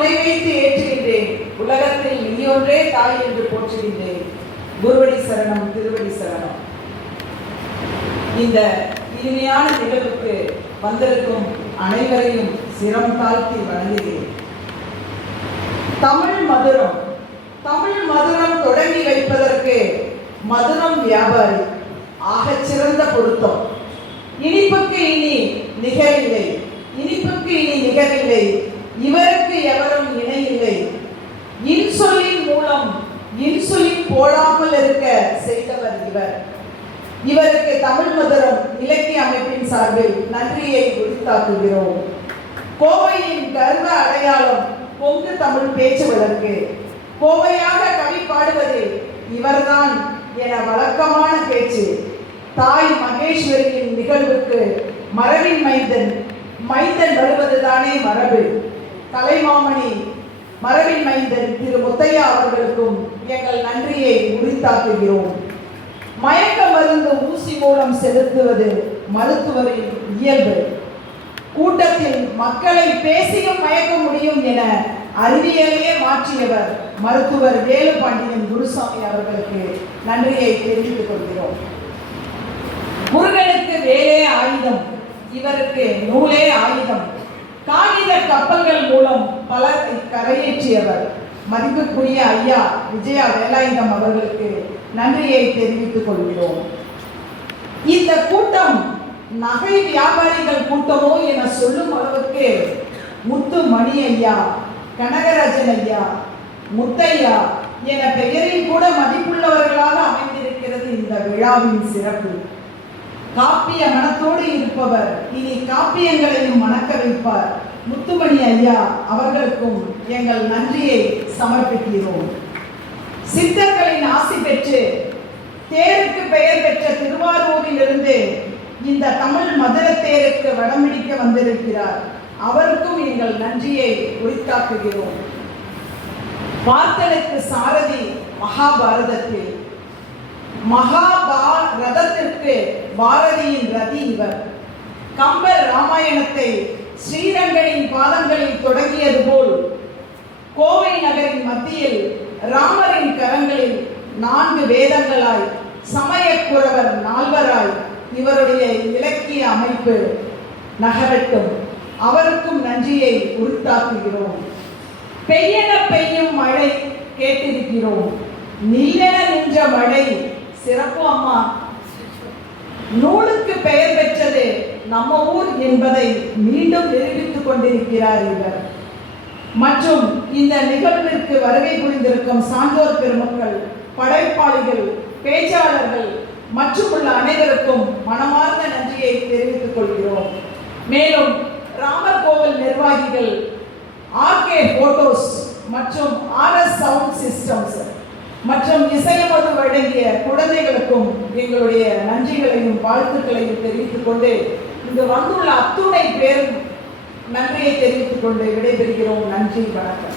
துணை வைத்து ஏற்றுகின்றேன். உலகத்தில் நீ ஒன்றே தாய் என்று போற்றுகின்றேன். குருவடி சரணம் திருவடி சரணம். இந்த இனிமையான நிகழ்வுக்கு வந்திருக்கும் அனைவரையும் சிரம் தாழ்த்தி வணங்குகிறேன். தமிழ் மதுரம். தமிழ் மதுரம் தொடங்கி வைப்பதற்கு மதுரம் வியாபாரி. ஆகச் சிறந்த பொருத்தம். இனிப்புக்கு இனி நிகரில்லை. இனிப்புக்கு இனி நிகரில்லை. இவருக்கு எவரும் இணையில்லை இன்சுலின் மூலம் இன்சுலின் போடாமல் இருக்க செய்தவர் இவர். இவருக்கு தமிழ் மதுரம் இலக்கிய அமைப்பின் சார்பில் நன்றியை உரித்தாக்குகிறோம். கோவையின் கர்வ அடையாளம் பொங்கு தமிழ் பேச்சு வழக்கு. கோவையாக கவி பாடுவது இவர்தான் என வழக்கமான பேச்சு. தாய் மகேஸ்வரியின் நிகழ்வுக்கு மரபின் மைந்தன் மைந்தன் வருவதுதானே மரபு. கலைமாமணி மரபின் மைந்தன் திரு முத்தையா அவர்களுக்கும் எங்கள் நன்றியை உரித்தாக்குகிறோம். மயக்க மருந்து ஊசி மூலம் செலுத்துவது மருத்துவரின் இயல்பு. கூட்டத்தில் மக்களை பேசியும் மயக்க முடியும் என அறிவியலையே மாற்றியவர் மருத்துவர் வேலுபாண்டியன் குருசாமி அவர்களுக்கு நன்றியை தெரிவித்துக் கொள்கிறோம். முருகனுக்கு வேலே ஆயுதம் இவருக்கு நூலே ஆயுதம். கப்பல்கள் மூலம் பல கரையேற்றியவர். மதிப்புக்குரிய ஐயா விஜயா வேலாயுதம் அவர்களுக்கு நன்றியை தெரிவித்துக் கொள்கிறோம். இந்த கூட்டம் நகை வியாபாரிகள் கூட்டமோ என சொல்லும் அளவுக்கு முத்து மணி ஐயா கனகராஜன் ஐயா முத்தையா என பெயரில் கூட மதிப்புள்ளவர்களாக அமைந்திருக்கிறது இந்த விழாவின் சிறப்பு. காப்பிய மனத்தோடு இருப்பவர் இனி காப்பியங்களையும் மணக்க வைப்பார். முத்துமணி ஐயா அவர்களுக்கும் எங்கள் நன்றியை சமர்ப்பிக்கிறோம். சித்தர்களின் ஆசி பெற்று தேருக்கு பெயர் பெற்ற திருவாரூரிலிருந்து இந்த தமிழ் மதுர தேருக்கு வடம்பிடிக்க வந்திருக்கிறார். அவருக்கும் எங்கள் நன்றியை உரித்தாக்குகிறோம். பார்த்தலுக்கு சாரதி மகாபாரதத்தில். மகாபாரதத்திற்கு பாரதியின் ரதி இவர். கம்பர் ராமாயணத்தை ஸ்ரீர பாதங்களில் தொடங்கியது போல் கோவை நகரின் மத்தியில் ராமரின் கரங்களில் நான்கு வேதங்களாய் சமயக்குறவர் நால்வராய் இவருடைய இலக்கிய அமைப்பு நகரட்டும். அவருக்கும் நன்றியை உருத்தாக்குகிறோம் பெய்யென பெய்யும் மழை கேட்டிருக்கிறோம். நில்லென நின்ற மழை சிறப்பு அம்மா. நூலுக்கு பெயர் பெற்ற நம்ம ஊர் என்பதை மீண்டும் நிரூபித்துக் கொண்டிருக்கிறார் இவர். மற்றும் இந்த நிகழ்விற்கு வருகை புரிந்திருக்கும் சான்றோர் பெருமக்கள் படைப்பாளிகள் பேச்சாளர்கள் மற்றும் உள்ள அனைவருக்கும் மனமார்ந்த நன்றியை தெரிவித்துக் கொள்கிறோம். மேலும் ராமர் கோவில் நிர்வாகிகள் ஆர்கே போட்டோஸ் மற்றும் ஆர்எஸ் சவுண்ட் சிஸ்டம்ஸ் மற்றும் இசையமது வழங்கிய குழந்தைகளுக்கும் எங்களுடைய நன்றிகளையும் வாழ்த்துக்களையும் தெரிவித்துக் கொண்டு இங்கு வந்துள்ள அத்துணை பேரும் நன்றியை தெரிவித்துக் கொண்டு விடைபெறுகிறோம். நன்றி வணக்கம்.